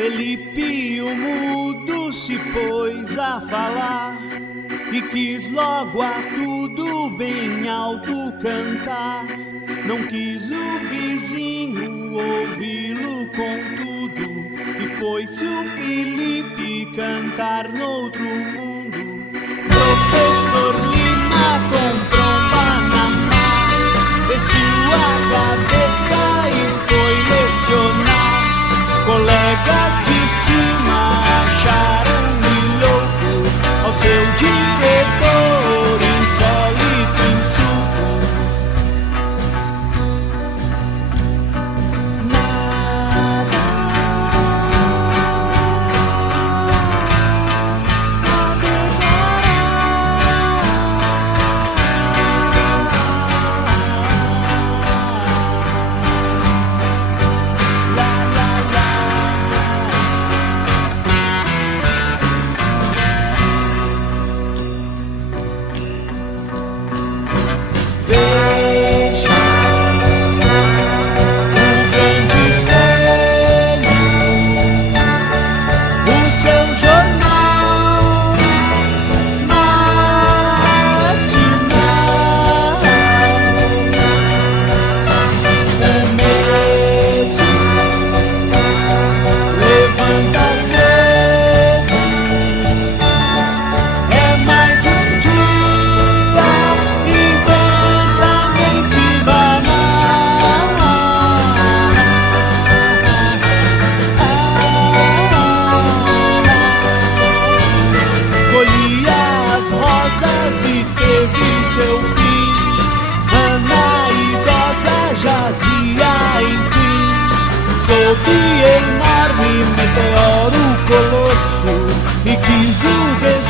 Felipe o mudo se pôs a falar e quis logo a tudo bem alto cantar. Não quis o vizinho ouvi-lo com tudo, e foi-se o Felipe cantar noutro mundo. Professor Lima comprou um Panamá, vestiu a cabeça e foi lecionar. Colegas de estima acharam-me louco, ao seu diretor insólito insulto. Nada a e teve seu fim. Ana idosa jazia enfim, sob enorme meteoro colosso, e quis o destino